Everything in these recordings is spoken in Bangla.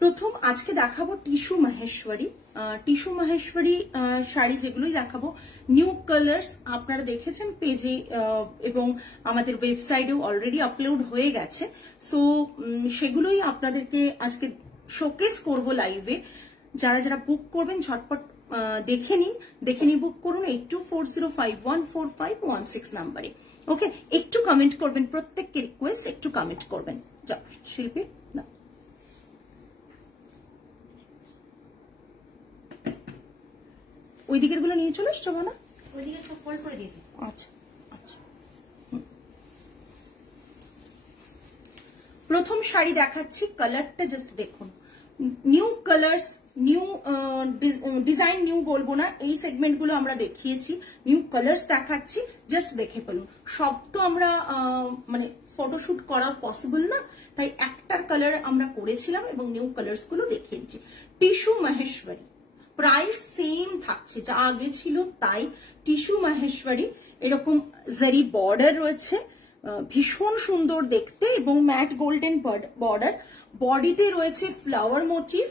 প্রথম আজকে দেখাবো টিস্যু মাহেশ্বরী শাড়ি, যেগুলোই দেখাবো নিউ কালার্স। আপনারা দেখেছেন পেজে এবং আমাদের ওয়েবসাইটেও অলরেডি আপলোড হয়ে গেছে। সো সেগুলোই আপনাদেরকে আজকে শোকেস করব লাইভে। যারা যারা বুক করবেন ঝটপট দেখে নিন বুক করুন 8240514516 নাম্বারে। ওকে, একটু কমেন্ট করবেন, প্রত্যেককে রিকোয়েস্ট একটু কমেন্ট করবেন। যাও শিল্পী, না ওই দিকের গুলো নিয়ে চলে এসছো না, ওইদিকে সব ফোল্ড করে দিয়েছি। আচ্ছা আচ্ছা। প্রথম শাড়ি দেখাচ্ছি, কালারটা জাস্ট দেখুন। New colours, new design, new বলবো না, এই সেগমেন্ট গুলো আমরা দেখিয়েছি। নিউ কালার্স দেখাচ্ছি, জাস্ট দেখে পেলুন। সব তো আমরা মানে ফটোশুট করা পসিবল না, তাই একটার কালার আমরা করেছিলাম এবং নিউ কালার্স গুলো দেখিয়েছি। টিস্যু মাহেশ্বরী, প্রাইস সেম থাকছে যা আগে ছিল তাই। টিস্যু মাহেশ্বরী, এরকম জারি বর্ডার রয়েছে, ভীষণ সুন্দর দেখতে এবং ম্যাট গোল্ডেন বর্ডার। বডিতে রয়েছে ফ্লাওয়ার মোটিভ,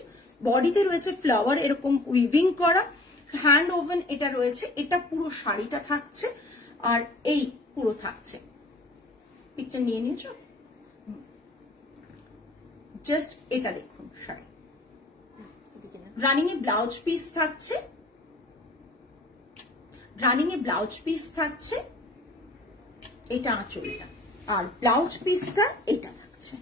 বডিতে রয়েছে ফ্লাওয়ার এরকম উইভিং করা। হ্যান্ড ওভেন এটা রয়েছে, এটা পুরো শাড়িটা থাকছে আর এই পুরো থাকছে। পিকচার নিয়ে নিয়েছ, জাস্ট এটা দেখুন sari. Running a blouse piece থাকছে, এটা আঁচলটা, আর ব্লাউজ পিসটা এটা থাকছে।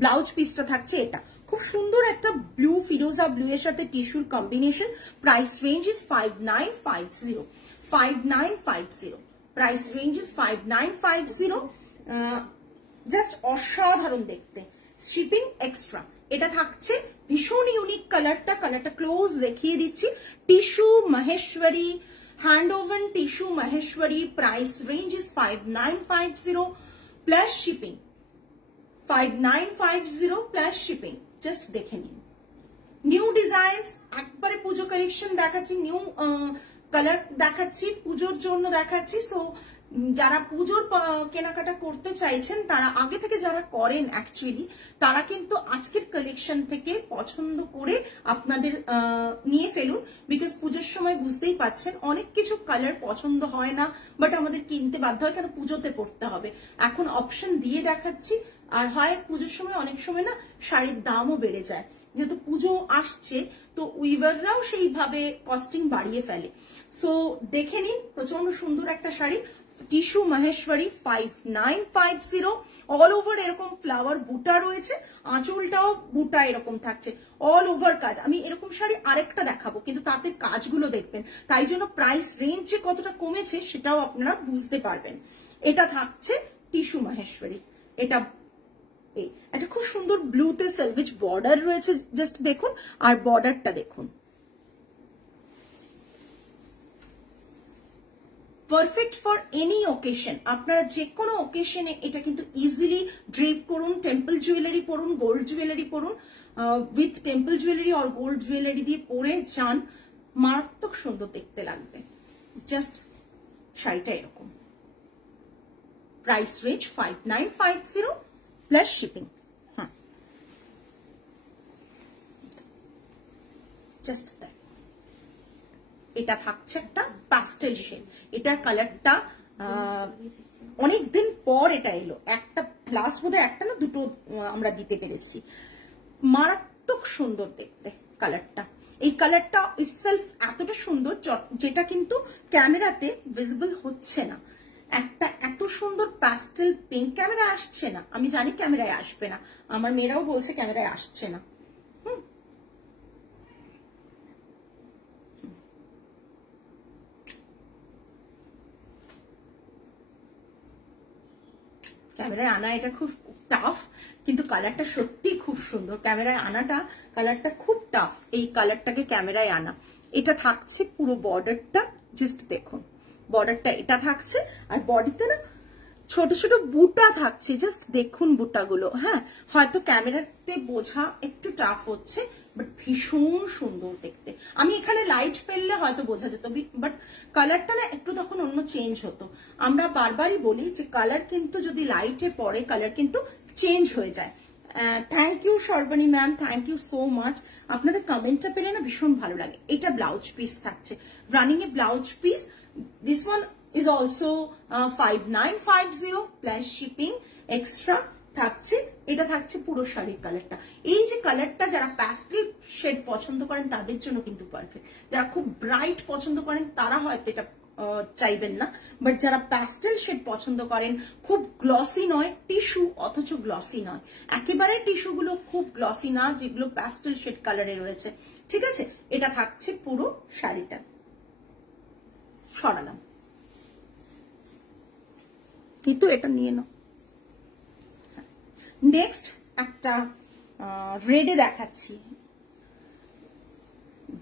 ব্লাউজ পিসটা থাকছে এটা, খুব সুন্দর একটা ব্লু, ফিরোজা ব্লু এর সাথে টিস্যুর combination. Price range is 5950, price range is 5950। Just অসাধারণ দেখতে, শিপিং এক্সট্রা। এটা থাকছে ভীষণ ইউনিক কালারটা ক্লোজ দেখিয়ে দিচ্ছি। Tissue Maheshwari, hand woven tissue Maheshwari, price range is 5950 plus shipping. 5950 plus shipping. Just দেখে নিন। নিউ ডিজাইনস, একবারে পুজো কালেকশন দেখাচ্ছি, নিউ কালার দেখাচ্ছি, পুজোর জন্য দেখাচ্ছি। সো যারা পুজোর কেনাকাটা করতে চাইছেন, তারা আগে থেকে যারা করেন অ্যাকচুয়ালি, তারা কিন্তু আজকের কালেকশন থেকে পছন্দ করে আপনাদের নিয়ে ফেলুন। বিকজ পুজোর সময় বুঝতেই পাচ্ছেন অনেক কিছু কালার পছন্দ হয় না, বাট আমাদের কিনতে বাধ্য হয়, কেন পুজোতে পড়তে হবে। এখন অপশন দিয়ে দেখাচ্ছি। আর হয় পুজোর সময় অনেক সময় না শাড়ির দামও বেড়ে যায়, যেহেতু পুজো আসছে তো উইভাররাও সেইভাবে কস্টিং বাড়িয়ে ফেলে। সো দেখে নিন, প্রচন্ড সুন্দর একটা sari. Tissue Maheshwari 5950, all over এরকম ফ্লাওয়ার বুটা রয়েছে, আঁচলটাও বুটা এরকম থাকছে, অল ওভার কাজ। আমি এরকম শাড়ি আরেকটা দেখাবো, কিন্তু তাতে কাজগুলো দেখবেন, তাই জন্য প্রাইস রেঞ্জ যে কতটা কমেছে সেটাও আপনারা বুঝতে পারবেন। এটা থাকছে টিস্যু মাহেশ্বরী, এটা একটা খুব সুন্দর ব্লুতে সেলভেজ বর্ডার রয়েছে, জাস্ট দেখুন, আর বর্ডারটা দেখুন। পারফেক্ট ফর এনি ওকেশন, আপনারা যে কোনো ওকেশনে এটা কিন্তু ইজিলি ড্রেপ করুন। টেম্পল জুয়েলারি পরুন, গোল্ড জুয়েলারি পরুন, উইথ টেম্পল জুয়েলারি আর গোল্ড জুয়েলারি দিয়ে পরে যান, মারাত্মক সুন্দর দেখতে লাগবে। জাস্ট শাড়িটা এরকম, প্রাইস রেঞ্জ 5950 প্লাস শিপিং। হ্যাঁ, জাস্ট দ্যাট। এটা থাকছে একটা প্যাস্টেল শেড, এটা কালারটা অনেকদিন পর এটা এলো, একটা লাস্ট বোধহয় একটা না দুটো আমরা দিতে পেরেছি। মারাত্মক সুন্দর দেখতে কালারটা। এই কালারটা ইটসেলফ এতটা সুন্দর যেটা কিন্তু ক্যামেরাতে ভিজিবল হচ্ছে না। একটা এত সুন্দর প্যাস্টেল পিঙ্ক, ক্যামেরায় আসছে না, আমি জানি ক্যামেরায় আসবে না, আমার মেয়েরাও বলছে ক্যামেরায় আসছে না। ক্যামেরায় আনা এটা খুব টাফ, কিন্তু কালারটা সত্যি খুব সুন্দর। ক্যামেরায় আনাটা, কালারটা খুব টাফ, এই কালারটাকে ক্যামেরায় আনা। এটা থাকছে পুরো বর্ডারটা, জাস্ট দেখুন বর্ডারটা এটা থাকছে, আর বডিতে না ছোট ছোট বুটা থাকছে, জাস্ট দেখুন বুটাগুলো। হ্যাঁ, হয়তো ক্যামেরাতে বোঝা একটু টাফ হচ্ছে, বাট ভীষণ সুন্দর দেখতে। আমি এখানে লাইট ফেললে হয়তো বোঝা যেত, বাট কালারটা না একটু তখন অন্য চেঞ্জ হতো। আমরা বারবারই বলি যে কালার কিন্তু যদি লাইটে পড়ে কালার কিন্তু চেঞ্জ হয়ে যায়। Thank you Sarbani ma'am, thank you so much. আপনাদের কমেন্টটা পেলে না ভীষণ ভালো লাগে। এটা ব্লাউজ পিস থাকছে, running a blouse piece. This one is also 5950 plus shipping extra থাকছে। এটা থাকছে পুরো শাড়ির কালারটা। এই যে কালারটা যারা প্যাস্টেল শেড পছন্দ করেন তাদের জন্য কিন্তু পারফেক্ট। যারা খুব ব্রাইট পছন্দ করেন তারা হয়তো এটা চাইবেন না, বাট যারা প্যাস্টেল শেড পছন্দ করেন, খুব গ্লসি নয় টিস্যু অথচ গ্লসি নয়, একেবারে টিস্যু গুলো খুব গ্লসি না, যেগুলো প্যাস্টেল শেড কালারে রয়েছে, ঠিক আছে। এটা থাকছে পুরো শাড়িটা। সরালাম কিন্তু এটা নিয়ে নাও। নেক্সট একটা রেডে দেখাচ্ছি,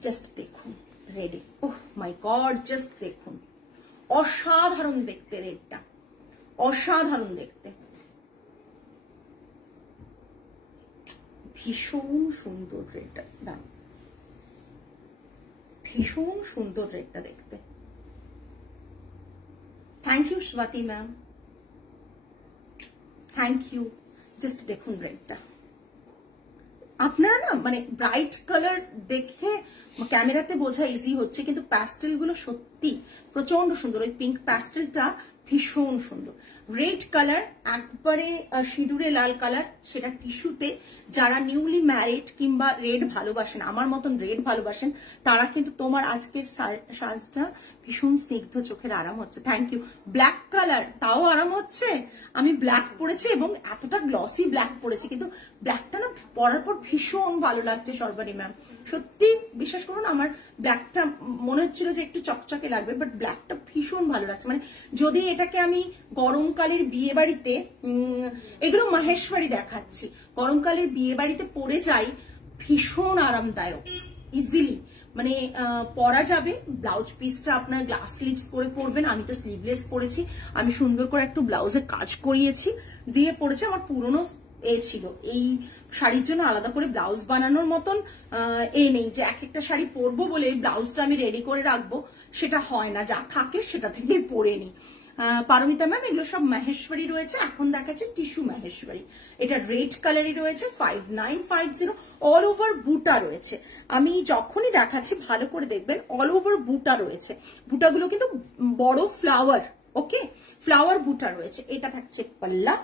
জাস্ট দেখুন রেডে, ওহ মাই গড, জাস্ট দেখুন, অসাধারণ দেখতে রেডটা, অসাধারণ দেখতে, ভীষণ সুন্দর রেডটা, দাম ভীষণ সুন্দর রেডটা দেখতে। Thank you Swati ma'am, thank you. Just দেখুন রেডটা, আপনারা না মানে ব্রাইট কালার দেখে ক্যামেরাতে বোঝা ইজি হচ্ছে, কিন্তু প্যাস্টেল গুলো সত্যি প্রচন্ড সুন্দর। ওই পিঙ্ক প্যাস্টেলটা ভীষণ সুন্দর। রেড কালার একবারে সিঁদুরে লাল কালার, সেটা টিস্যুতে। যারা নিউলি ম্যারিড কিংবা রেড ভালোবাসেন, আমার মতন রেড ভালোবাসেন, তারা কিন্তু তোমার আজকের সাজটা ভীষণ স্নিগ্ধ, চোখের আরাম হচ্ছে। Thank you. ব্ল্যাক কালার, তাও আরাম হচ্ছে। আমি ব্ল্যাক পরেছি এবং এতটা গ্লসি ব্ল্যাক পরেছি, কিন্তু ব্ল্যাকটা না পরার পর ভীষণ ভালো লাগছে সর্বাণী ম্যাম। সত্যি বিশ্বাস করুন, আমার ব্ল্যাকটা মনে হচ্ছিল যে একটু চকচকে লাগবে, বাট ব্ল্যাকটা ভীষণ ভালো লাগছে। মানে যদি এটাকে আমি গরমকালের বিয়ে বাড়িতে, এগুলো মাহেশ্বরী দেখাচ্ছি, গরমকালের বিয়ে বাড়িতে পরে যাই, ভীষণ আরামদায়ক, ইজিলি মানে পরা যাবে। ব্লাউজ পিসটা আপনার গ্লাস স্লিভস করে পরবেন, আমি তো স্লিভলেস পরেছি। আমি সুন্দর করে একটু ব্লাউজে কাজ করিয়েছি, দিয়ে পরেছি। আমার পুরনো ছিল এই শাড়ির জন্য আলাদা করে ব্লাউজ বানানোর মতন নেই যে এক একটা শাড়ি পরবো বলে এই ব্লাউজটা আমি রেডি করে রাখবো, সেটা হয় না। যা থাকে সেটা থেকেই পরে নি। পারমিতা ম্যাম, এগুলো সব মাহেশ্বরী রয়েছে, এখন দেখাচ্ছে টিস্যু মাহেশ্বরী। এটা রেড কালারই রয়েছে, 5950। অল ওভার বুটা রয়েছে। আমি যখনই দেখাচ্ছি ভালো করে দেখবেন, অল ওভার বুটা রয়েছে। বুটাগুলো কিন্তু বড় ফ্লাওয়ার, ওকে, ফ্লাওয়ার বুটা রয়েছে। এটা থাকছে পাল্লা,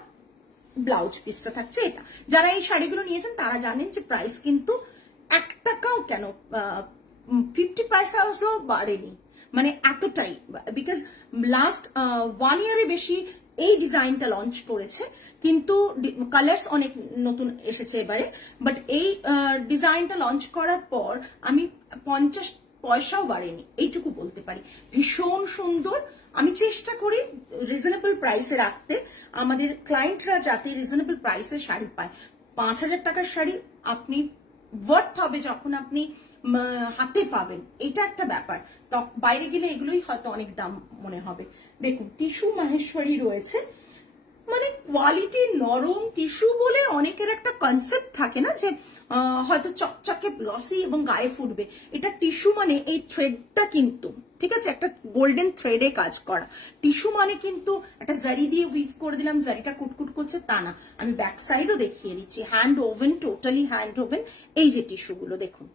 ব্লাউজ পিসটা থাকছে এটা। যারা এই শাড়িগুলো নিয়েছেন তারা জানেন যে প্রাইস কিন্তু 1 টাকাও কেন 50 পয়সাও বাড়েনি, মানে এতটাই। বিকজ লাস্ট 1 ইয়ারে বেশি এই ডিজাইনটা লঞ্চ করেছে, কিন্তু কালার্স অনেক নতুন এসেছে এবারে, বাট এই ডিজাইনটা লঞ্চ করার পর আমি 50 পয়সাও বাড়েনি, এইটুকু বলতে পারি। ভীষণ সুন্দর। আমি চেষ্টা করি রিজনেবল প্রাইসে রাখতে, আমাদের ক্লায়েন্টরা যাতে রিজনেবল প্রাইসে শাড়ি পায়। 5000 টাকার শাড়ি আপনি ওয়ার্থ হবে যখন আপনি হাতে পাবেন, এটা একটা ব্যাপার। তো বাইরে গেলে এগুলোই হয়তো অনেক দাম মনে হবে। দেখুন টিস্যু মাহেশ্বরী রয়েছে, মানে কোয়ালিটি নরম টিস্যু বলে অনেকের একটা কনসেপ্ট থাকে না যে হয়তো চকচকে গ্লসি এবং গায়ে ফুটবে। এটা টিস্যু মানে এই থ্রেডটা কিন্তু ঠিক আছে, একটা গোল্ডেন থ্রেডে কাজ করা। টিস্যু মানে কিন্তু একটা জারি দিয়ে উইভ করে দিলাম, জারিটা কুটকুট করছে তা না। আমি ব্যাক সাইডও দেখিয়ে দিচ্ছি, hand woven, totally hand woven. এই যে টিস্যুগুলো দেখুন,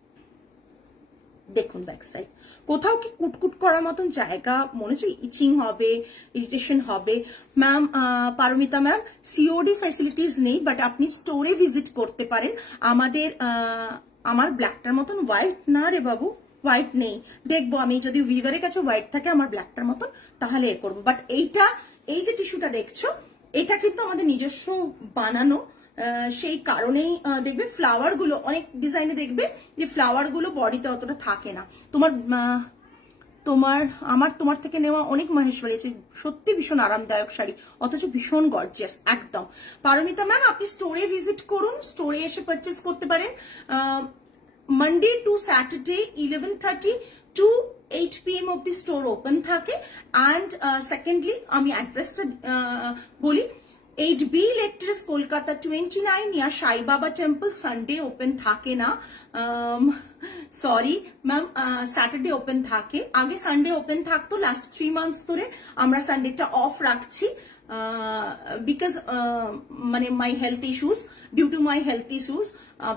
দেখুন ব্যাক সাইড, কোথাও কি কুটকুট করার মতন জায়গা মনে হচ্ছে ইচিং হবে, ইরিটেশন হবে। Ma'am Paramita ma'am, COD facilities নেই, বাট আপনি স্টোরে ভিজিট করতে পারেন। আমার ব্ল্যাকটার মতন হোয়াইট না রে বাবু, হোয়াইট নেই। দেখবো আমি যদি উইভারের কাছে হোয়াইট থাকে আমার ব্ল্যাকটার মতন, তাহলে এ করবো। বাট এইটা, এই যে টিস্যুটা দেখছো, এটা কিন্তু আমাদের নিজস্ব বানানো, সেই কারণেই দেখবে ফ্লাওয়ার গুলো অনেক ডিজাইনে দেখবে যে ফ্লাওয়ার গুলো বডিতে অতটা থাকে না। তোমার থেকে নেওয়া অনেক মাহেশ্বরী আছে, সত্যি ভীষণ আরামদায়ক শাড়ি, অথচ ভীষণ গর্জিয়াস একদম। পারমিতা ম্যাম, আপনি স্টোরে ভিজিট করুন, স্টোরে এসে পারচেস করতে পারেন। Monday to Saturday 11:30 to 8 PM অব্দি স্টোর ওপেন থাকে। অ্যান্ড সেকেন্ডলি আমি অ্যাড্রেসটা বলি, 8B লেকটার্স কলকাতা 29 নিয়ার সাই বাবা টেম্পল। সানডে ওপেন থাকে না, সরি ম্যাম, স্যাটারডে ওপেন থাকে। আগে সানডে ওপেন থাকতো, লাস্ট 3 মান্থস ধরে আমরা সানডেটা অফ রাখছি। বিকজ মানে my health issues, due to my health issues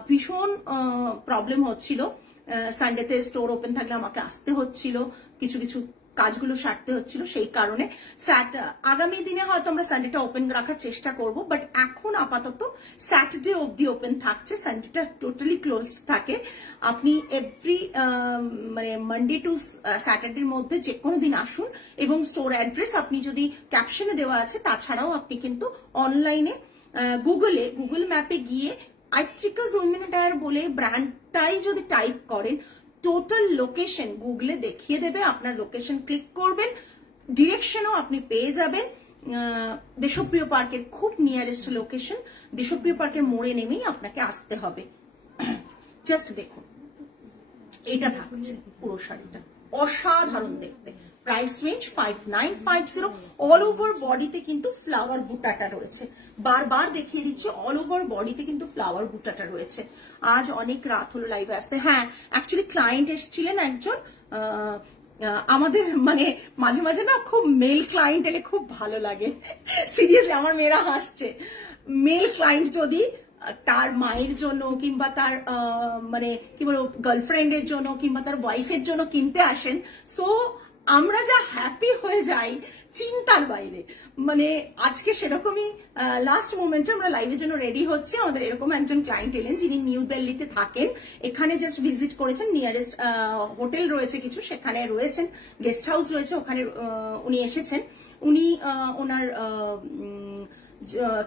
ভীষণ প্রবলেম হচ্ছিল। সানডেতে স্টোর ওপেন থাকলে আমাকে আসতে হচ্ছিল, কিছু কিছু কাজগুলো সারতে হচ্ছিল, সেই কারণে আগামী দিনে হয়তো আমরা সানডেটা ওপেন রাখার চেষ্টা করব, বাট এখন আপাতত স্যাটারডে অবধি ওপেন থাকছে, সানডেটা টোটালি ক্লোজ থাকে। আপনি এভরি মানে মানডে টু স্যাটারডের মধ্যে যে কোনো দিন আসুন, এবং স্টোর অ্যাড্রেস আপনি যদি ক্যাপশনে দেওয়া আছে, তাছাড়াও আপনি কিন্তু অনলাইনে গুগল ম্যাপে গিয়ে আইত্রিকাস উইমেন অ্যাটায়ার বলে ব্র্যান্ডটাই যদি টাইপ করেন, টোটাল লোকেশন গুগলে দেখিয়ে দেবে। আপনার লোকেশন ক্লিক করবেন, ডিরেকশনও আপনি পেয়ে যাবেন। দেশপ্রিয় পার্কের খুব নিয়ারেস্ট লোকেশন, দেশপ্রিয় পার্কের মোড়ে নেমেই আপনাকে আসতে হবে। জাস্ট দেখুন, এটা থাকছে পুরো শাড়িটা, অসাধারণ দেখতে। Price range 5950। অল ওভার বডিতে কিন্তু ফ্লাওয়ার বুটাটা রয়েছে, বারবার দেখিয়ে দিচ্ছে, অল ওভার বডিতে কিন্তু ফ্লাওয়ার বুটাটা রয়েছে। আজ অনেক রাত হলো লাইভে আসতে। হ্যাঁ, অ্যাকচুয়ালি ক্লায়েন্ট এসেছিলেন একজন, আমাদের মানে মাঝে মাঝে না খুব মেল ক্লায়েন্ট এলে খুব ভালো লাগে, সিরিয়াসলি আমার মেয়েরা হাসছে। মেল ক্লায়েন্ট যদি তার মায়ের জন্য কিংবা তার মানে কি বলবো গার্লফ্রেন্ডের জন্য কিংবা তার ওয়াইফের জন্য কিনতে আসেন, সো আমরা যা হ্যাপি হয়ে যাই চিন্তার বাইরে। মানে আজকে সেরকমই লাস্ট মোমেন্টে আমরা লাইভের জন্য রেডি হচ্ছে। আমাদের এরকম একজন ক্লায়েন্ট এলেন যিনি নিউ দিল্লিতে থাকেন, এখানে জাস্ট ভিজিট করেছেন, নিয়ারেস্ট হোটেল রয়েছে কিছু, সেখানে রয়েছেন, গেস্ট হাউস রয়েছে, ওখানে উনি এসেছেন। উনি ওনার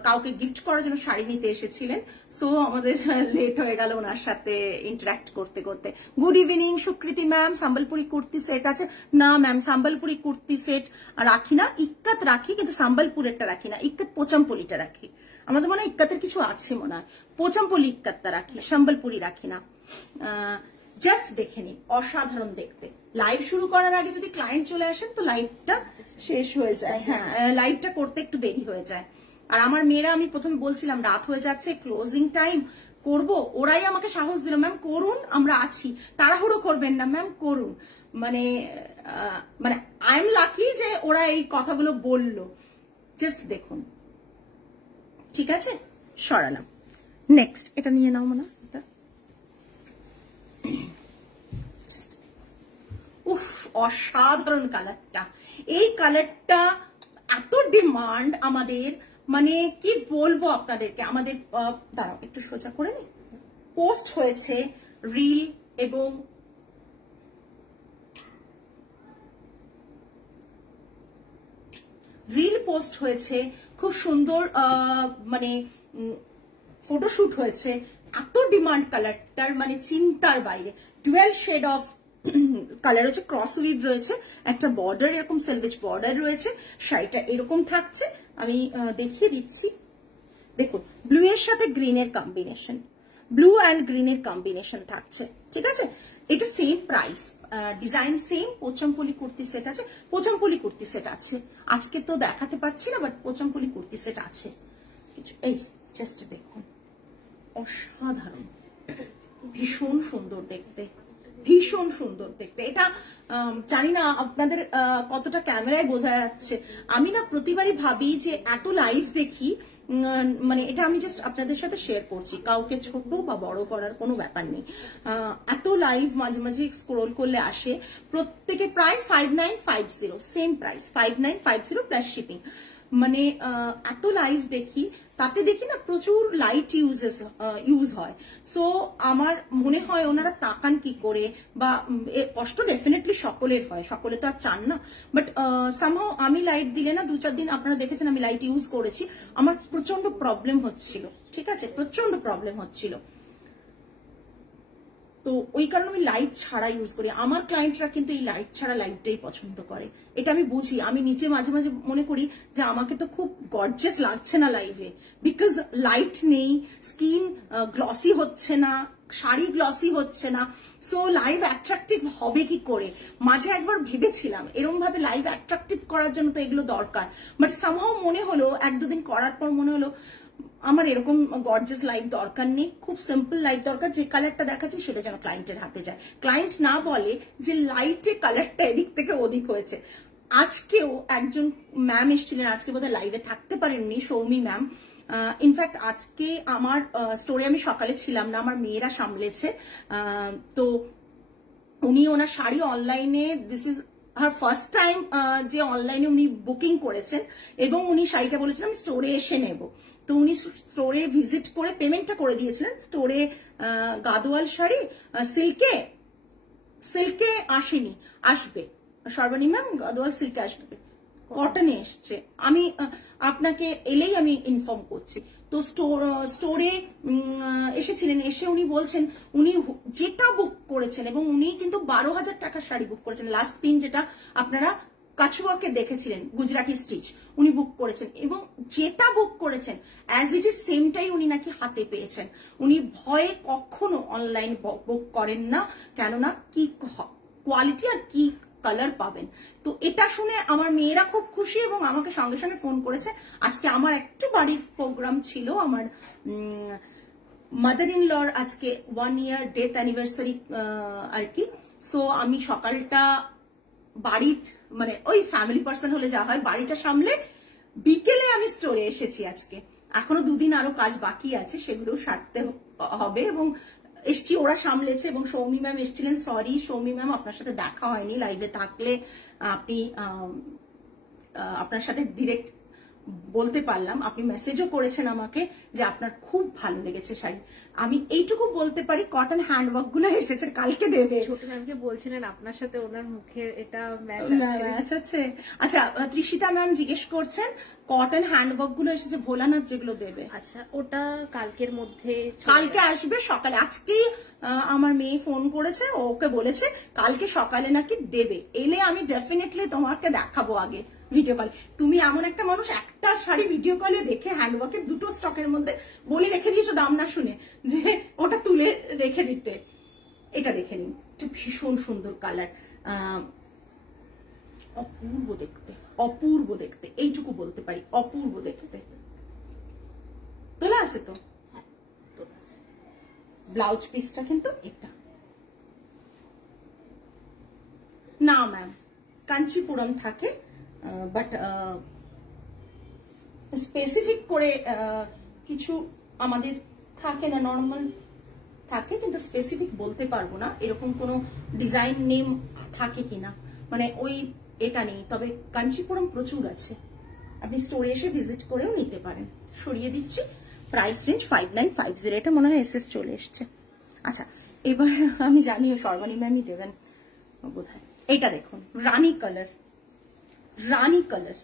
কাউকে গিফট করার জন্য শাড়ি নিতে এসেছিলেন, সো আমাদের লেট হয়ে গেল ওনার সাথে ইন্টারাক্ট করতে করতে। গুড ইভিনিং সুকৃতি ম্যাম, সম্বলপুরি কুর্তি সেট আছে? না ম্যাম, সম্বলপুরি কুর্তি সেট রাখি না, ইক্কাত রাখি, কিন্তু সম্বলপুরেরটা রাখি না, ইক্কাত পোচামপল্লিটা রাখি। আমাদের মনে হয় ইক্কাতের কিছু আছে, মনে হয় পোচামপল্লি ইক্কাতটা রাখি, সম্বলপুরি রাখি না। জাস্ট দেখে নিন, অসাধারণ দেখতে। লাইভ শুরু করার আগে যদি ক্লায়েন্ট চলে আসেন তো লাইভটা শেষ হয়ে যায়, হ্যাঁ লাইভটা করতে একটু দেরি হয়ে যায়। আর আমার মেয়েরা, আমি প্রথমে বলছিলাম রাত হয়ে যাচ্ছে, ক্লোজিং টাইম করব, ওরাই আমাকে সাহস দিল, ম্যাম করুন, আমরা আছি, তাড়াহুড়ো করবেন না ম্যাম, করুন। মানে মানে আই এম লাকি যে ওরা এই কথাগুলো বলল। জাস্ট দেখুন, ঠিক আছে, সরালাম। নেক্সট এটা নিয়ে নাও মনে। উফ, অসাধারণ কালারটা। এই কালারটা এত ডিমান্ড আমাদের, মানে কি বলবো আপনাদেরকে। আমাদের দাঁড়াও একটু সোজা করে নি, পোস্ট হয়েছে রিল এবং রিল পোস্ট হয়েছে, খুব সুন্দর মানে ফটোশুট হয়েছে। এত ডিমান্ড কালারটার, মানে চিন্তার বাইরে। 12 শেড অফ কালার হচ্ছে, ক্রস উইভ রয়েছে, একটা বর্ডার এরকম সেলভেজ বর্ডার রয়েছে, শাড়িটা এরকম থাকছে। আমি দেখিয়ে দিচ্ছি, দেখুন ব্লু এর সাথে গ্রিনের কম্বিনেশন, ব্লু অ্যান্ড গ্রিনের কম্বিনেশন থাকছে, ঠিক আছে। এটা same price, design same. Pochampally kurti set আছে, পোচামপল্লি কুর্তি সেট আছে, আজকে তো দেখাতে পাচ্ছি না, বাট পোচামপল্লি কুর্তি সেট আছে। এই জাস্ট দেখুন, অসাধারণ, ভীষণ সুন্দর দেখতে, ভীষণ সুন্দর দেখতে। এটা জানি না আপনাদের কতটা ক্যামেরায় বোঝা যাচ্ছে। আমি না প্রতিবারই ভাবি যে এত লাইভ দেখি, মানে এটা আমি জাস্ট আপনাদের সাথে শেয়ার করছি, কাউকে ছোট বা বড় করার কোনো ব্যাপার নেই। এত লাইভ মাঝে মাঝে স্ক্রোল করলে আসে, প্রত্যেকে price 5950, same price 5950 plus shipping. মানে এত লাইভ দেখি, তাতে দেখি না প্রচুর লাইট ইউজ হয়। সো আমার মনে হয় ওনারা তাকান কি করে, বা কষ্ট ডেফিনেটলি সকলের হয়, সকলে তো আর চান না, বাট সামহাও আমি লাইট দিলে না, 2-4 দিন আপনারা দেখেছেন আমি লাইট ইউজ করেছি, আমার প্রচন্ড প্রবলেম হচ্ছিল, ঠিক আছে, প্রচন্ড প্রবলেম হচ্ছিল। তো ওই কারণে আমি লাইট ছাড়া ইউজ করি। আমার ক্লায়েন্টরা কিন্তু এই লাইট ছাড়া লাইটটাই পছন্দ করে, এটা আমি বুঝি। আমি নিজে মাঝে মাঝে মনে করি যে আমাকে তো খুব গর্জিয়াস লাগছে না লাইভে, বিকজ লাইট নেই, স্কিন গ্লসি হচ্ছে না, শাড়ি গ্লসি হচ্ছে না। সো লাইভ অ্যাট্রাকটিভ হবে কি করে, মাঝে একবার ভেবেছিলাম এরকম ভাবে লাইভ অ্যাট্রাকটিভ করার জন্য তো এগুলো দরকার, বাট সামহাও মনে হলো 1-2 দিন করার পর মনে হলো আমার এরকম গর্জিয়াস লাইভ দরকার নেই, খুব সিম্পল লাইভ দরকার। যে কালারটা দেখাচ্ছি সেটা যেন ক্লায়েন্টের হাতে যায়, ক্লায়েন্ট না বলে যে লাইটে কালারটা এদিক থেকে ওদিক হয়েছে। আজকেও একজন ম্যাম এসেছিলেন, আজকে বোধহয় লাইভে থাকতে পারেননি, সৌমি ম্যাম। ইনফ্যাক্ট আজকে আমার স্টোরে আমি সকালে ছিলাম না, আমার মেয়েরা সামলেছে। তো উনি ওনার শাড়ি অনলাইনে, this is her first time যে অনলাইনে উনি বুকিং করেছেন, এবং উনি শাড়িটা বলেছিলেন আমি স্টোরে এসে নেব। তো উনি স্টোরে ভিজিট করে পেমেন্টটা করে দিয়েছিলেন। স্টোরে গাদোয়াল শাড়ি সিল্কে আসেনি, আসবে সর্বাণী ম্যাম, গাদোয়াল সিল্কে আসবে, কটনে এসছে। আমি আপনাকে এলেই আমি ইনফর্ম করছি। তো স্টোরে এসেছিলেন, এসে উনি বলছেন উনি যেটা বুক করেছেন, এবং উনি কিন্তু 12,000 টাকার শাড়ি বুক করেছেন। লাস্ট দিন যেটা আপনারা কাছুয়াকে দেখেছিলেন গুজরাটি স্টিচ, উনি বুক করেছেন, এবং যেটা বুক করেছেন অ্যাজ ইট ইজ সেমটাই উনি নাকি হাতে পেয়েছেন। উনি ভয়ে কখনো অনলাইন বুক করেন না, কেননা কি কোয়ালিটি আর কি কালার পাবেন। তো এটা শুনে আমার মেয়েরা খুব খুশি, এবং আমাকে সঙ্গে সঙ্গে ফোন করেছে। আজকে আমার একটু বাড়ির প্রোগ্রাম ছিল, আমার মাদার ইন লর আজকে 1 year ডেথ অ্যানিভার্সারি আর কি। সো আমি সকালটা বাড়ির, মানে ওই ফ্যামিলি পার্সন হলে যা হয়, বাড়িটা সামলে বিকেলে আমি স্টোরে এসেছি আজকে। এখনো 2 দিন আরো কাজ বাকি আছে, সেগুলো সারতে হবে, এবং এসছি, ওরা সামলেছে। এবং সৌমি ম্যাম এসেছিলেন, সরি সৌমি ম্যাম আপনার সাথে দেখা হয়নি, লাইভে থাকলে আপনি আপনার সাথে ডিরেক্ট বলতে পারলাম। আপনি মেসেজও করেছেন আমাকে যে আপনার খুব ভালো লেগেছে শাড়ি। আমি এইটুকু বলতে পারি, কটন হ্যান্ডওয়ার্ক গুলো এসেছে, কালকে দেবে। ছোট ম্যামকে বলছিলেন আপনার সাথে ওনার মুখে এটা ম্যাচ আছে। আচ্ছা, তৃষিতা ম্যাম জিজ্ঞেস করছেন কটন হ্যান্ডওয়ার্ক গুলো এসেছে ভোলানাথ যেগুলো দেবে। আচ্ছা, ওটা কালকের মধ্যে, কালকে আসবে সকালে। আজকেই আমার মেয়ে ফোন করেছে, ওকে বলেছে কালকে সকালে নাকি দেবে। এলে আমি ডেফিনেটলি তোমাকে দেখাবো আগে ভিডিও কল। তুমি এমন একটা মানুষ, একটা শাড়ি ভিডিও কলে দেখে হ্যান্ডওয়ার্কের 2টো স্টকের মধ্যে বলে রেখে দিয়েছো দাম না শুনে, যে ওটা তুলে রেখে দিতে। এটা দেখে নিন, এটা ভীষণ সুন্দর কালার, অপূর্ব দেখতে, অপূর্ব দেখতে, এইটুকু বলতে পারি, অপূর্ব দেখতে। তোলা আছে তো? ব্লাউজ পিসটা কিন্তু এটা না ম্যাম, কাঞ্চিপুরম থাকে, বাট স্পেসিফিক করে কিছু আমাদের থাকে না, নর্মাল থাকে, কিন্তু স্পেসিফিক বলতে পারবো না এরকম কোনো ডিজাইন নেম থাকে কিনা, মানে ওই এটা নেই। তবে কাঞ্চিপুরম প্রচুর আছে, আপনি স্টোরে এসে ভিজিট করেও নিতে পারেন। সরিয়ে দিচ্ছি, প্রাইস রেঞ্জ 5950, এটা মনে হয় এসএস চলে এসছে। আচ্ছা, এবার আমি জানি সর্বাণী ম্যামই দেবেন বোধহয়। এইটা দেখুন, রানী কালার, রানী কালার,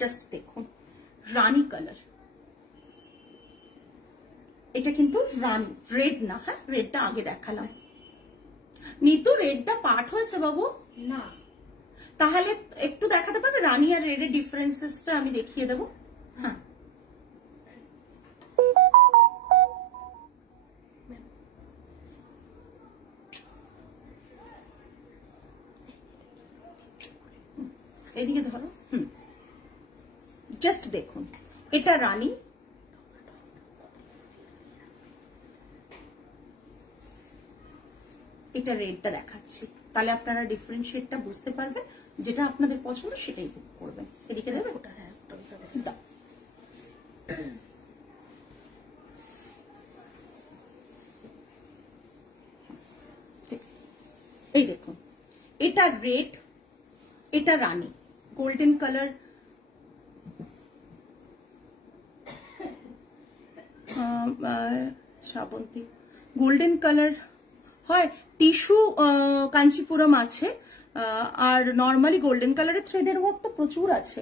জাস্ট দেখুন রানী কালার। এটা কিন্তু রানী, রেড না, হ্যাঁ রেডটা আগে দেখালাম। নিতু রেডটা পার্ট হয়েছে বাবু? না, তাহলে একটু দেখাতে পারবে রানী আর রেডের ডিফারেন্সেসটা? আমি দেখিয়ে দেবো। হ্যাঁ, এদিকে ধরো। জাস্ট দেখুন, এটা রানী, এটা রেডটা দেখাচ্ছি, তাহলে আপনারা ডিফারেন্সিয়েটটা বুঝতে পারবেন। যেটা আপনাদের পছন্দ সেটাই বুক করবেন। এদিকে দেবে ওটা? হ্যাঁ, দাও। এই দেখুন, এটা রেড, এটা রানী, golden colour, Shrabanti golden colour হয়। টিস্যু কাঞ্চিপুরম আছে, আর নর্মালি গোল্ডেন কালারের থ্রেডের ওয়ার্ক তো প্রচুর আছে।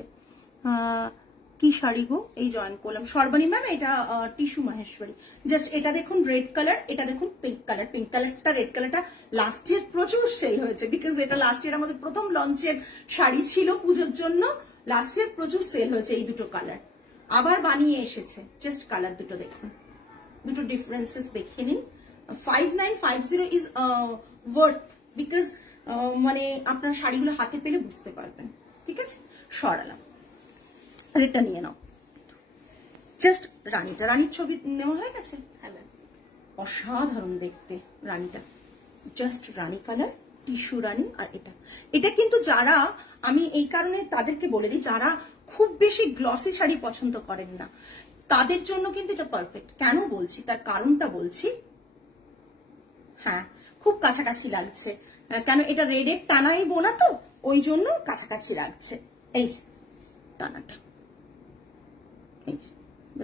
কি শাড়ি গো, এই জয়েন করলাম সর্বাণী ম্যাম, এটা টিস্যু মাহেশ্বরী। জাস্ট এটা দেখুন রেড কালার, এটা দেখুন পিঙ্ক কালার। পিঙ্ক কালারটা, রেড কালারটা লাস্ট ইয়ার প্রচুর সেল হয়েছে, বিকজ এটা লাস্ট ইয়ার আমাদের প্রথম লঞ্চের শাড়ি ছিল পুজোর জন্য। লাস্ট ইয়ার প্রচুর সেল হয়েছে এই দুটো কালার, আবার বানিয়ে এসেছে। জাস্ট কালার দুটো দেখুন, দুটো ডিফারেন্সেস দেখিয়ে নিন। 5950 ইজ ওয়ার্থ, বিকজ মানে আপনার শাড়িগুলো হাতে পেলে বুঝতে পারবেন। ঠিক আছে, সরালাম, রেডটা নিয়ে নাও। জাস্ট রানীটা, রানীর ছবি নেওয়া হয়ে গেছে। অসাধারণ দেখতে রানীটা, জাস্ট রানী কালার, টিস্যু রানি, আর এটা এটা কিন্তু যারা, আমি এই কারণে তাদেরকে বলে দিই, যারা খুব বেশি গ্লসি শাড়ি পছন্দ করেন না তাদের জন্য কিন্তু এটা পারফেক্ট। কেন বলছি, তার কারণটা বলছি। হ্যাঁ, খুব কাছাকাছি লাগছে, কেন এটা রেডের টানাই বোনা তো, ওই জন্য কাছাকাছি লাগছে। এই যে টানাটা, এই যে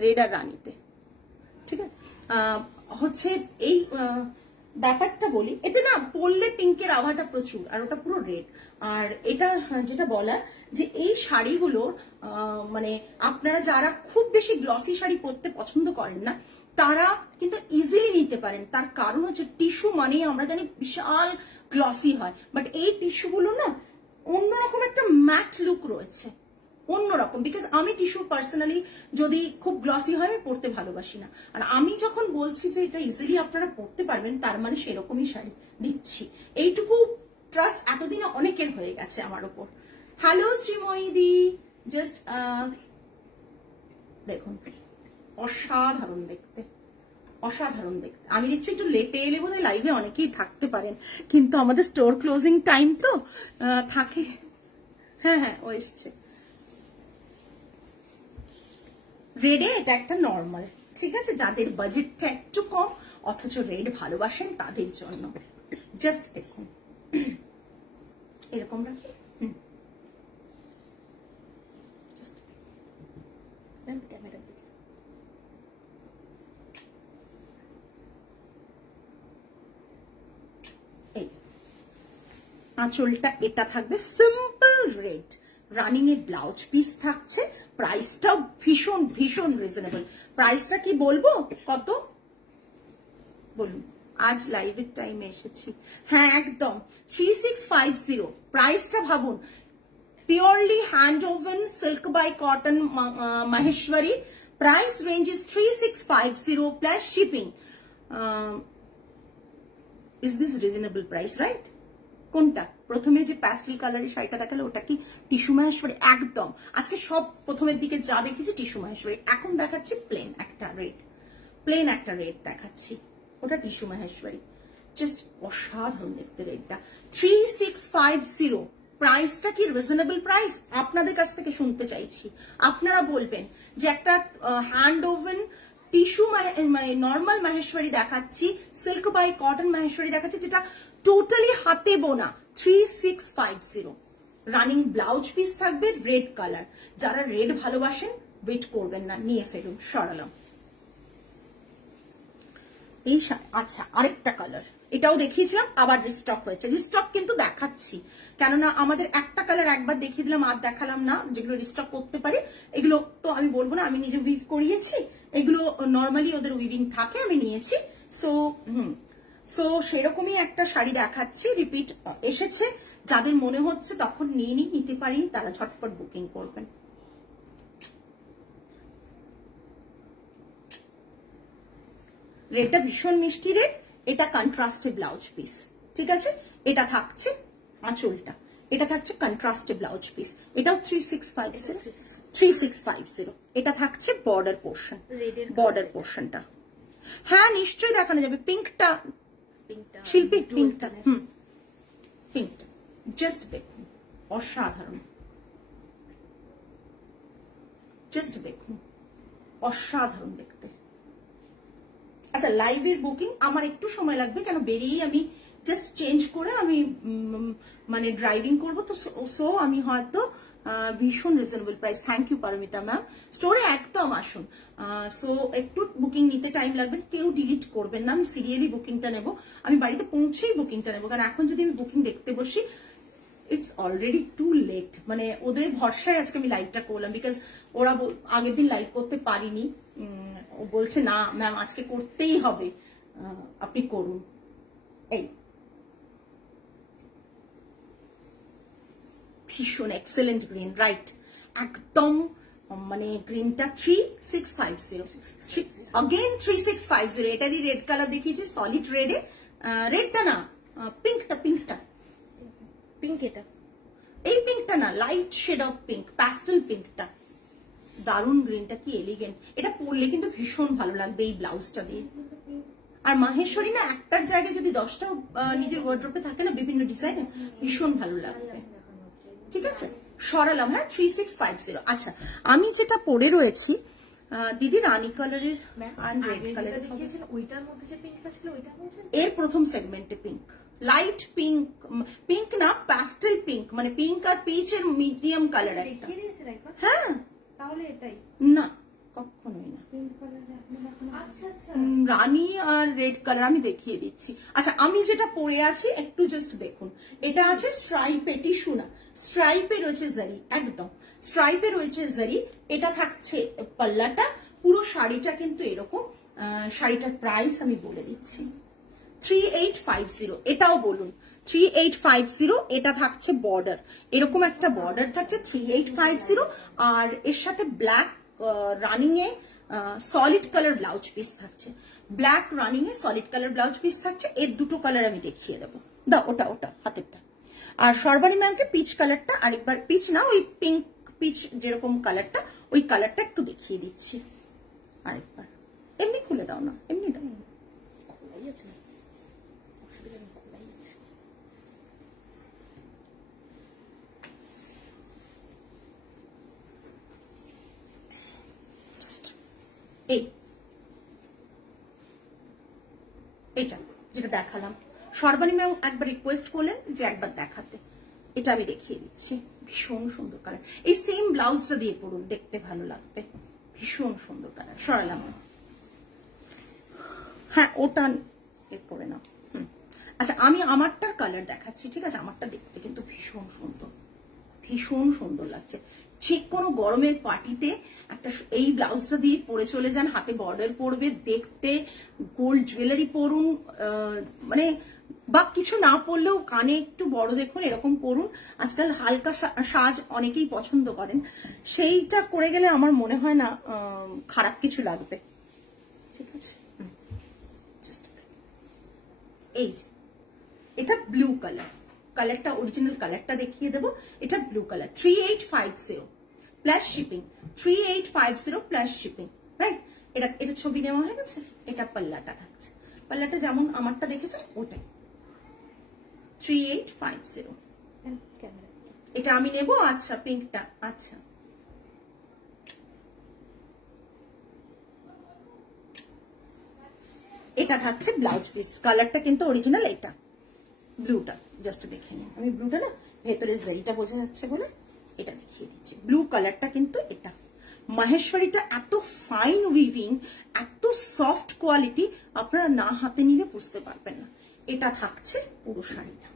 রেড আর রানিতে, ঠিক আছে। হচ্ছে এই ব্যাপারটা বলি, এতে না পরলে পিঙ্কের আভাটা প্রচুর, আর ওটা পুরো রেড। আর এটা যেটা বলার যে এই শাড়িগুলোর মানে আপনারা যারা খুব বেশি গ্লসি শাড়ি পরতে পছন্দ করেন না তারা কিন্তু ইজিলি নিতে পারেন। তার কারণ হচ্ছে টিস্যু মানে আমরা জানি বিশাল গ্লসি হয়, বাট এই টিস্যুগুলো না অন্যরকম একটা ম্যাট লুক রয়েছে, অন্যরকম। বিকজ আমি টিস্যু পার্সোনালি যদি খুব গ্লসি হয় আমি পরতে ভালোবাসি না। আর আমি যখন বলছি যে এটা ইজিলি আপনারা পরতে পারবেন, তার মানে সেরকমই শাড়ি দিচ্ছি। এইটুকু ট্রাস্ট এতদিনে অনেকের হয়ে গেছে আমার উপর। হ্যালো শ্রীময়ীদি, জাস্ট দেখুন, অসাধারণ দেখতে, অসাধারণ দেখতে। আমি দেখছি একটু লেটে এলে বোধহয় লাইভে অনেকেই থাকতে পারেন, কিন্তু আমাদের স্টোর ক্লোজিং টাইম তো থাকে। হ্যাঁ হ্যাঁ, ও এসছে। রেডে এটা একটা নর্মাল, ঠিক আছে, যাদের বাজেটটা একটু কম অথচ রেড ভালোবাসেন তাদের জন্য। জাস্ট দেখুন, এরকম রাখি, ক্যামেরা দিকে এই আঁচলটা এটা থাকবে সিম্পল রেড, রানিং এর ব্লাউজ পিস থাকছে, প্রাইসটাও ভীষণ ভীষণ রিজনেবল। প্রাইসটা কি বলবো কত বলুন, আজ লাইভের টাইমে এসেছি। হ্যাঁ একদম 3650। প্রাইসটা ভাবুন, purely hand woven silk by cotton Maheshwari. Price range is 3650 plus shipping. Is this reasonable price, right? কোনটা প্রথমে যে প্যাস্টেল কালারের শাড়িটা দেখালো ওটা কি টিস্যু মাহেশ্বরী? একদম। আজকে সব প্রথমের দিকে যা দেখেছি টিস্যু মাহেশ্বরী, এখন দেখাচ্ছি প্লেন একটা রেড, প্লেন একটা রেড দেখাচ্ছি, ওটা টিস্যু মাহেশ্বরী। জাস্ট অসাধারণ দেখতে রেডটা। 3650। প্রাইসটা কি রিজনেবল প্রাইস? আপনাদের কাছ থেকে শুনতে চাইছি। আপনারা বলবেন যে একটা hand woven tissue normal Maheshwari দেখাচ্ছি, সিল্ক বাই কটন মাহেশ্বরী দেখাচ্ছি, যেটা টোটালি হাতে বোনা। 3650 রানিং ব্লাউজ পিস থাকবে, রেড কালার। যারা রেড ভালোবাসেন ওয়েট করবেন না, নিয়ে ফেলুন। সরালাম এই। আচ্ছা, আরেকটা কালার, এটাও দেখিয়েছিলাম, আবার রিস্টক হয়েছে। রিস্টক কিন্তু দেখাচ্ছি, কেননা আমাদের একটা কালার একবার দেখিয়ে দিলাম আর দেখালাম না। যেগুলো রিস্টক করতে পারে এগুলো তো আমি বলবো না, আমি নিজে উইভ করিয়েছি, এগুলো নর্মালি ওদের উইভিং থাকে, আমি নিয়েছি। সো সেরকমই একটা শাড়ি দেখাচ্ছি, রিপিট এসেছে। যাদের মনে হচ্ছে তখন নিতে পারিনি তারা ঝটপট বুকিং করবেন। রেডটা ভীষণ মিষ্টি রেড, এটা কন্ট্রাস্টে ব্লাউজ পিস, ঠিক আছে। এটা থাকছে আঁচলটা, এটা থাকছে কন্ট্রাস্টে ব্লাউজ পিস, এটাও 3650। এটা থাকছে বর্ডার পোর্শন, বর্ডার পোর্শনটা। হ্যাঁ নিশ্চয়ই দেখানো যাবে। পিঙ্কটা শিল্পী, পিঙ্কটা পিঙ্কটা জাস্ট দেখুন, অসাধারণ। জাস্ট দেখুন, অসাধারণ দেখতে। আচ্ছা, লাইভের বুকিং আমার একটু সময় লাগবে, কেন বেরিয়েই আমি জাস্ট চেঞ্জ করে আমি মানে ড্রাইভিং করবো তো, সো আমি হয়তো ভীষণ reasonable price. Thank you Paromita ma'am. স্টোরে একদম আসুন। সো একটু বুকিং নিতে টাইম লাগবে, কেউ ডিলিট করবেন না, আমি সিরিয়ালি বুকিংটা নেব, আমি বাড়িতে পৌঁছেই বুকিংটা নেবো। কারণ এখন যদি আমি বুকিং দেখতে বসি ইটস অলরেডি টু লেট। মানে ওদের ভরসায় আজকে আমি লাইভটা করলাম, বিকজ ওরা আগের দিন লাইভ করতে পারিনি, ও বলছে না ম্যাম আজকে করতেই হবে, আপনি করুন। এই ভীষণ এক্সেলেন্ট গ্রিন, রাইট? একদম মানে গ্রিনটা 3650, अगेन 3650। এটারই রেড কালার দেখিয়েছি, সলিড রেডে। রেডটা না, পিঙ্কটা, পিঙ্কটা পিঙ্ক, এটা এই পিঙ্কটা না, light shade of pink, pastel পিঙ্কটা। দারুন গ্রিনটা, কি এলিগেন্ট। এটা পরলে কিন্তু ভীষণ ভালো লাগবে এই ব্লাউজটা দিয়ে। আর মাহেশ্বরী না একটার জায়গায় যদি 10টা নিজের ওয়ার্ড্রপে থাকে না বিভিন্ন ডিজাইন, ভীষণ ভালো লাগবে। ঠিক আছে, সরালাম। হ্যাঁ, 3650। আচ্ছা, আমি যেটা পরে রয়েছি দিদি রানী কালারের আর রেড কালারের, ওইটার মধ্যে যে পিঙ্কটা ছিল ওইটা বলছেন? এর প্রথম সেগমেন্টে পিঙ্ক, লাইট পিঙ্ক, পিঙ্ক না প্যাস্টেল পিঙ্ক, মানে পিঙ্ক আর পিচ এর মিডিয়াম কালার একটা। হ্যাঁ, তাহলে এটাই না, কখনোই না। Pink colour. আচ্ছা আচ্ছা, রানী আর রেড কালার আমি দেখিয়ে দিচ্ছি। আচ্ছা, আমি যেটা পরে আছি একটু জাস্ট দেখুন। এটা আছে স্ট্রাইপে, টিস্যু না, স্ট্রাইপে রয়েছে জারি, একদম স্ট্রাইপে রয়েছে জারি। এটা থাকছে পাল্লাটা, পুরো শাড়িটা কিন্তু এরকম। শাড়িটার প্রাইস আমি বলে দিচ্ছি 3850। এটাও বলুন 3850। এটা থাকছে বর্ডার, এরকম একটা বর্ডার থাকছে 3850। আর এর সাথে ব্ল্যাক রানিং এ সলিড কালার ব্লাউজ পিস থাকছে, ব্ল্যাক রানিং এ সলিড কালার ব্লাউজ পিস থাকছে। এর দুটো কালার আমি দেখিয়ে দেবো। দাও ওটা হাতেরটা। আর সর্বাণী ম্যামকে পিচ কালারটা, আরেকবার পিচ না, ওই পিঙ্ক পিচ যেরকম কালারটা, ওই কালারটা একটু দেখিয়ে দিচ্ছি আরেকবার। এমনি খুলে দাও না, এমনি দাও, খোলাই আছে, অসুবিধা নেই, খোলাই আছে। এইটা যেটা দেখালাম, সর্বাণী ম্যাম একবার রিকোয়েস্ট করলেন যে একবার দেখাতে, এটা আমি দেখিয়ে দিচ্ছি। ভীষণ সুন্দর কালার, এই সেম ব্লাউজটা দিয়ে পরুন, দেখতে ভালো লাগবে। ভীষণ সুন্দর কালার, সরালাম। হ্যাঁ, ওটা এর করে নাও। আচ্ছা, আমি আমারটার কালার দেখাচ্ছি, ঠিক আছে? আমারটা দেখতে কিন্তু ভীষণ সুন্দর, ভীষণ সুন্দর লাগছে। যে কোনো গরমের পার্টিতে একটা এই ব্লাউজটা দিয়ে পরে চলে যান, হাতে বর্ডার পরবে, দেখতে গোল্ড জুয়েলারি পরুন, মানে বা কিছু না পরলেও কানে একটু বড় দেখুন, এরকম পরুন। আজকাল হালকা সাজ অনেকেই পছন্দ করেন, সেইটা করে গেলে আমার মনে হয় না খারাপ কিছু লাগবে। ঠিক আছে, এই যে এটা ব্লু কালার, কালারটা অরিজিনাল কালারটা দেখিয়ে দেবো। এটা blue colour, 3850 plus shipping, 3850 plus shipping, right? এটা ছবি নেওয়া হয়ে গেছে। এটা পাল্লাটা থাকছে, পাল্লাটা যেমন আমারটা দেখেছে ওটাই 3850। এটা আমি নেব। আচ্ছা, পিঙ্কটা, আচ্ছা এটা থাকছে ব্লাউজ পিস, কালারটা কিন্তু অরিজিনাল। এটা ব্লুটা জাস্ট দেখে নিন, আমি ব্লুটা না ভেতরে জারিটা বোঝা যাচ্ছে বলে এটা দেখিয়ে দিচ্ছি। ব্লু কালারটা কিন্তু এটা। মাহেশ্বরীটা এত ফাইন উইভিং, এত সফট কোয়ালিটি, আপনারা না হাতে নিলে বুঝতে পারবেন না। এটা থাকছে পুরো শাড়িটা।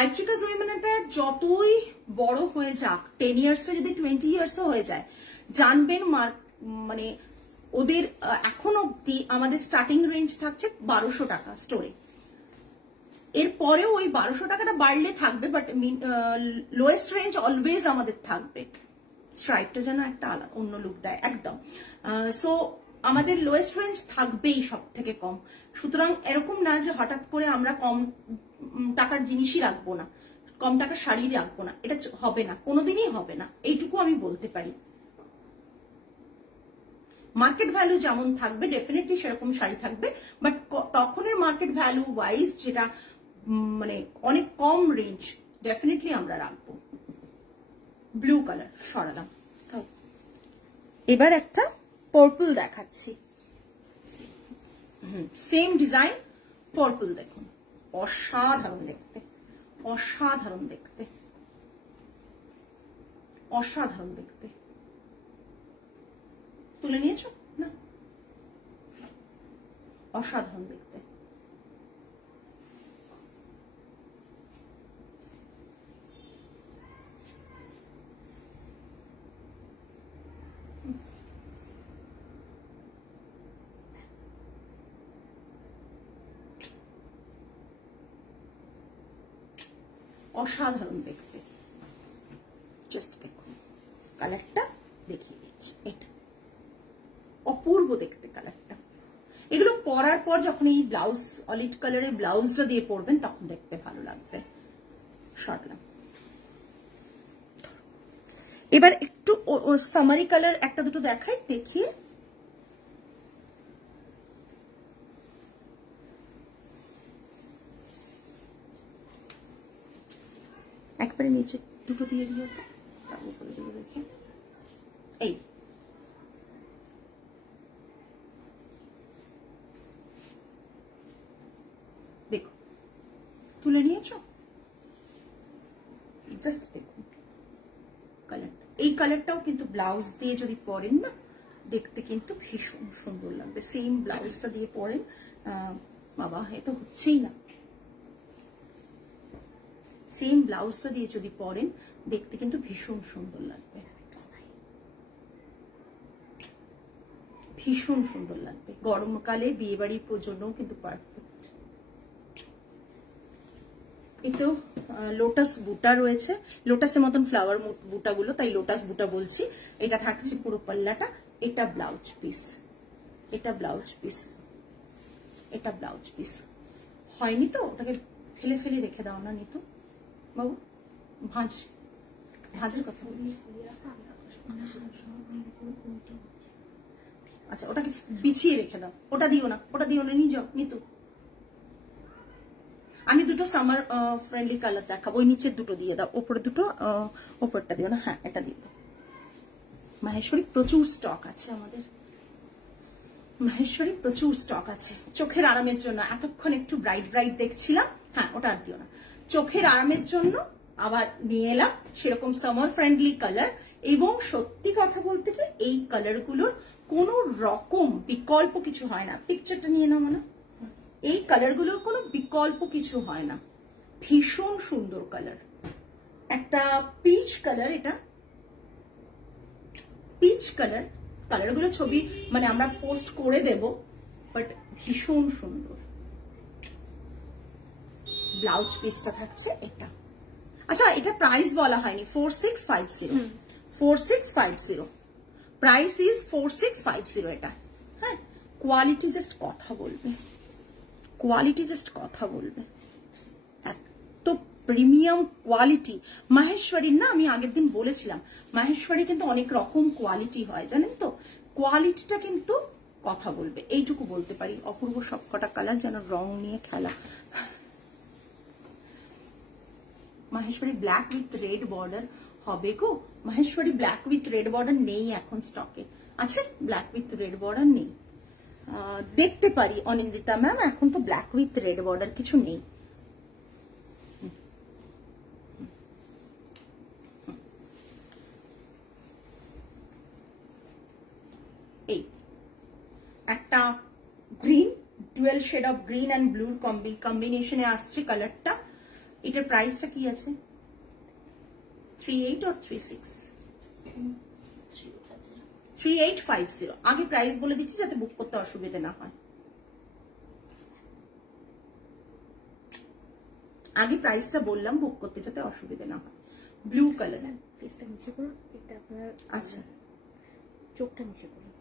আইট্রিকা জয়মানাটা যতই বড় হয়ে যাক, 10 ইয়ার্সটা যদি 20 ইয়ার্সও হয়ে যায়, জানবেন মানে ওদের এখন অব্দি আমাদের স্টার্টিং রেঞ্জ থাকছে 1200 টাকা স্টোরে। এরপরেও ওই 1200 টাকাটা বাড়লে থাকবে, বাট লোয়েস্ট রেঞ্জ অলওয়েজ আমাদের থাকবে। স্ট্রাইপটা যেন একটা আলাদা অন্য লুক দেয় একদম। সো আমাদের লোয়েস্ট রেঞ্জ থাকবেই সব থেকে কম। সুতরাং এরকম না যে হঠাৎ করে আমরা কম টাকার জিনিসই রাখবো না, কম টাকার শাড়ি রাখবো না, এটা হবে না, কোনোদিনই হবে না, এইটুকু আমি বলতে পারি। মার্কেট ভ্যালু যেমন থাকবে ডেফিনেটলি সেরকম শাড়ি থাকবে, বাট তখনের মার্কেট ভ্যালু ওয়াইজ যেটা মানে অনেক কম রেঞ্জ, ডেফিনেটলি আমরা রাখবো। ব্লু কালার সরালাম। এবার একটা পার্পল দেখাচ্ছি, সেম ডিজাইন, পার্পল দেখুন, অসাধারণ দেখতে, অসাধারণ দেখতে, অসাধারণ দেখতে। তুলে নিয়েছো না? অসাধারণ দেখতে। অসাধারণ দেখতে, জাস্ট দেখুন কালারটা দেখিয়ে দিচ্ছি। এটা অপূর্ব দেখতে কালারটা। এগুলো পরার পর যখন এই ব্লাউজ অলিভ কালারের ব্লাউজটা দিয়ে পরবেন তখন দেখতে ভালো লাগবে। সরলাম। এবার একটু সামারি কালার একটা দুটো দেখাই, দেখিয়ে একবারে নিচে দুটো দিয়ে দিও তো, তার উপরে দিকে দেখে। এই দেখো তুলে নিয়েছো, জাস্ট দেখুন কালারটা। এই কালারটাও কিন্তু ব্লাউজ দিয়ে যদি পরেন না, দেখতে কিন্তু ভীষণ সুন্দর লাগবে। সেম ব্লাউজটা দিয়ে পরেন, বাবা এটা হচ্ছেই না, সেম ব্লাউজটা দিয়ে যদি পরেন দেখতে কিন্তু ভীষণ সুন্দর লাগবে, ভীষণ সুন্দর লাগবে। গরমকালে বিয়ে বাড়ির জন্যও কিন্তু পারফেক্ট। এতেও লোটাস বুটা রয়েছে, লোটাসের মতন ফ্লাওয়ার বুটাগুলো, তাই লোটাস বুটা বলছি। এটা থাকছে পুরো পাল্লাটা। এটা ব্লাউজ পিস, এটা ব্লাউজ পিস, এটা ব্লাউজ পিস। হয়নি তো ওটাকে ফেলে ফেলে রেখে দাও না নিতু বাবু, ভাঁজের কথা বলছি। আচ্ছা ওটাকে বিছিয়ে রেখে দাও, ওটা দিও না, ওটা দিও না, নিয়ে যাও নিতু। আমি দুটো সামার ফ্রেন্ডলি কালার দেখাবো, ওই নিচের দুটো দিয়ে দাও, ওপরে দুটো, ওপরটা দিও না, হ্যাঁ এটা দিয়ে দাও। মাহেশ্বরী প্রচুর স্টক আছে আমাদের, মাহেশ্বরী প্রচুর স্টক আছে। চোখের আরামের জন্য এতক্ষণ একটু ব্রাইট ব্রাইট দেখছিলাম, হ্যাঁ ওটা আর দিও না। চোখের আরামের জন্য আবার নিয়ে এলাম সেরকম সামার ফ্রেন্ডলি কালার। এবং সত্যি কথা বলতে কি এই কালারগুলোর কোনো রকম বিকল্প কিছু হয় না। পিকচারটা নিয়ে নাও না, এই কালারগুলোর কোনো বিকল্প কিছু হয় না, ভীষণ সুন্দর কালার। একটা পিচ কালার, এটা পিচ কালার। কালারগুলো ছবি মানে আমরা পোস্ট করে দেব, বাট ভীষণ সুন্দর। ব্লাউজ পিসটা থাকছে এটা। আচ্ছা এটা প্রাইস বলা হয়নি, 4650, 4650 প্রাইস ইজ 4650 এটা। হ্যাঁ কোয়ালিটি জাস্ট কথা বলবে, কোয়ালিটি জাস্ট কথা বলবে, এত প্রিমিয়াম কোয়ালিটি মাহেশ্বরীর না। আমি আগের দিন বলেছিলাম মাহেশ্বরী কিন্তু অনেক রকম কোয়ালিটি হয় জানেন তো, কোয়ালিটিটা কিন্তু কথা বলবে, এইটুকু বলতে পারি। অপূর্ব সবকটা কালার যেন রং নিয়ে খেলা। Maheshwari black with red border হবে গো, Maheshwari black with red border নেই এখন স্টকে, আছে ব্ল্যাক উইথ রেড বর্ডার নেই। দেখতে পারি অনিন্দিতা ম্যাম, এখন তো ব্ল্যাক উইথ রেড বর্ডার কিছু নেই। এই একটা green, dual shade of green and ব্লুর কম্বিনেশনে আসছে কালারটা। এটার প্রাইসটা কি আছে? 38 or 36? 3850। আগে প্রাইস বলে দিচ্ছি যাতে বুক করতে অসুবিধা না হয়। আগে প্রাইসটা বললাম বুক করতে যাতে অসুবিধা না হয়। ব্লু কালার, ফেসটা নিচে করুন, এটা আপনার আচ্ছা চোখটা নিচে করুন।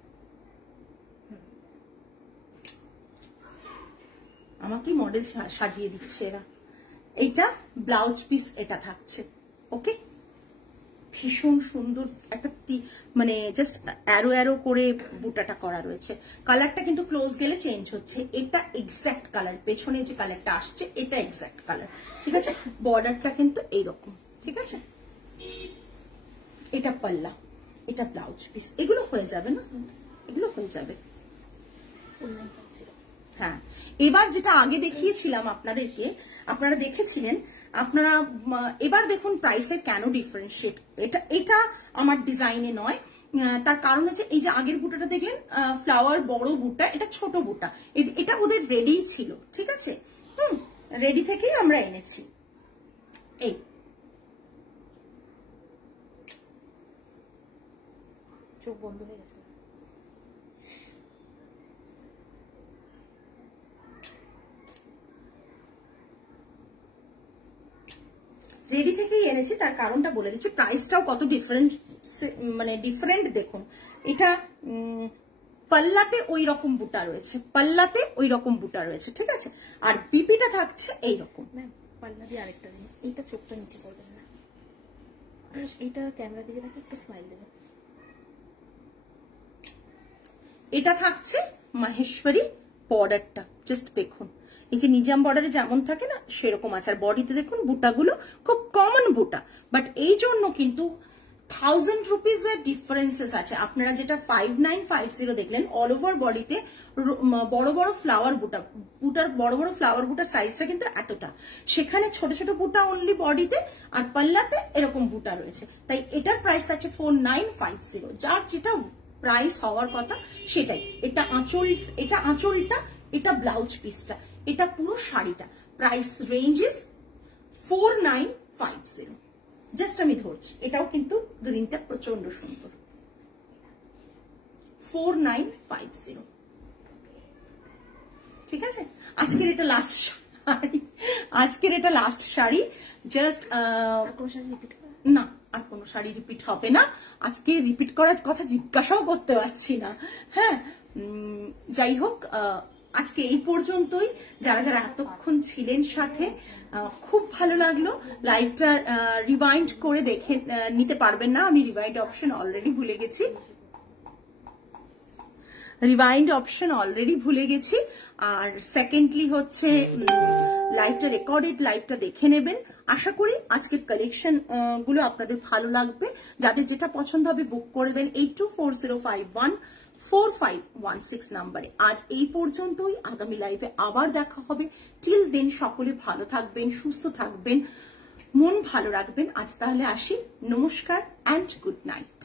আমাকে মডেল সাজিয়ে দিচ্ছে এরা। এইটা ব্লাউজ পিস, এটা থাকছে ওকে। ভীষণ সুন্দর একটা মানে জাস্ট অ্যারো অ্যারো করে বুটাটা করা রয়েছে। কালারটা কিন্তু ক্লোজ গেলে চেঞ্জ হচ্ছে। এটা এক্স্যাক্ট কালার, পেছনে যে কালারটা আসছে এটা এক্স্যাক্ট কালার, ঠিক আছে। বর্ডারটা কিন্তু এইরকম, ঠিক আছে। এটা পাল্লা, এটা ব্লাউজ পিস, এগুলো হয়ে যাবে না, এগুলো হয়ে যাবে। হ্যাঁ এবার যেটা আগে দেখিয়েছিলাম আপনাদেরকে, আপনারা দেখেছিলেন, আপনারা এবার দেখুন প্রাইসে কেন ডিফারেন্সিয়েট। এটা আমার ডিজাইনে নয়, তার কারণ হচ্ছে এই যে আগের বুটাটা দেখলেন ফ্লাওয়ার বড় বুটা, এটা ছোট বুটা, এটা ওদের রেডি ছিল, ঠিক আছে। রেডি থেকেই আমরা এনেছি। এই চোখ বন্ধ হয়ে গেছে। রেডি থেকেই এনেছি, তার কারণটা বলে দিচ্ছি। প্রাইসটাও কত ডিফারেন্ট, মানে ডিফারেন্ট দেখুন। এটা পাল্লাতে ওই রকম বুটা রয়েছে, পাল্লাতে ওই রকম বুটা রয়েছে, ঠিক আছে। আর বিপিটা থাকছে এইরকম। ম্যাম পাল্লা দিয়ে আরেকটা দিন, এইটা চোখটা নিচে করবেন না, এইটা ক্যামেরা দিকে রাখে একটা স্মাইল দেবেন। এটা থাকছে মাহেশ্বরী বর্ডারটা, জাস্ট দেখুন। এই যে নিজাম বর্ডারে যেমন থাকে না সেরকম আছে। আর বডিতে দেখুন বুটাগুলো খুব কমন বুটা, বাট এই জন্য কিন্তু 1000 রুপিস এর ডিফারেন্সেস আছে। আপনারা যেটা 5950 দেখলেন অল ওভার বডিতে বড় বড় ফ্লাওয়ার বুটা, বুটার বড় বড় ফ্লাওয়ার বুটার সাইজটা কিন্তু এতটা, সেখানে ছোট ছোট বুটা অনলি বডিতে, আর পাল্লাতে এরকম বুটা রয়েছে। তাই এটার প্রাইস আছে 4950, যার যেটা প্রাইস হওয়ার কথা সেটাই। এটা আঁচলটা, এটা ব্লাউজ পিসটা, এটা পুরো শাড়িটা। Price range is 4950। জাস্ট আমি ধরছি, এটাও কিন্তু গ্রিনটা প্রচন্ড সুন্দর। 4950, ঠিক আছে। আজকের এটা লাস্ট শাড়ি, জাস্ট না আর কোনো শাড়ি রিপিট হবে না। আজকে রিপিট করার কথা জিজ্ঞাসাও করতে পারছি না। হ্যাঁ, যাই হোক, আজকে এই পর্যন্তই। যারা যারা এতক্ষণ ছিলেন সাথে, খুব ভালো লাগলো। লাইভটা রিওয়াইন্ড করে দেখে নিতে পারবেন না, আমি রিওয়াইন্ড অপশন অলরেডি ভুলে গেছি। আর সেকেন্ডলি হচ্ছে লাইভটা রেকর্ডেড, লাইভটা দেখে নেবেন। আশা করি আজকের কালেকশন গুলো আপনাদের ভালো লাগবে। যাদের যেটা পছন্দ হবে বুক করবেন 8240514516 নাম্বারে। আজ এই পর্যন্তই, আগামী লাইভে আবার দেখা হবে। টিল দেন সকলে ভালো থাকবেন, সুস্থ থাকবেন, মন ভালো রাখবেন। আজ তাহলে আসি, নমস্কার অ্যান্ড গুড নাইট।